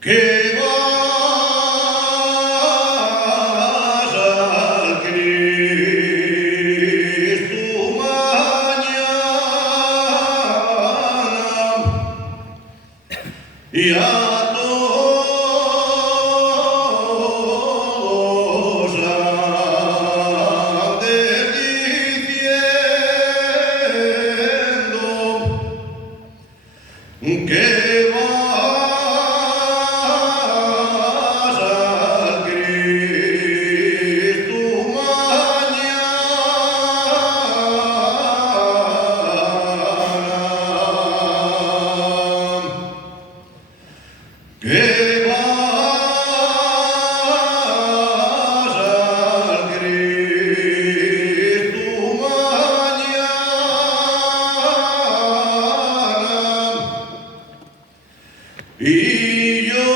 que vas al Cristo mañana y a todos andes diciendo que vas al Cristo mañana, que vas al Cristo mañana. Y yo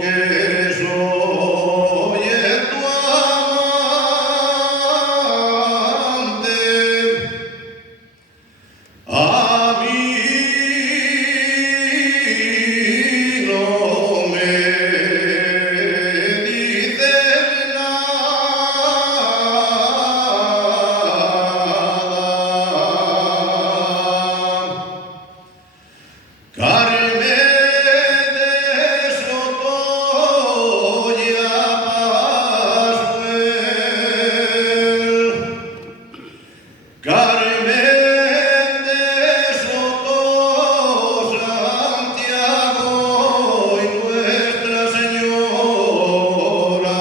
que soy tu amante, a mí no me dices nada. Carmen de Sotoya Pascual, Carmen de Soto Santiago y Nuestra Señora.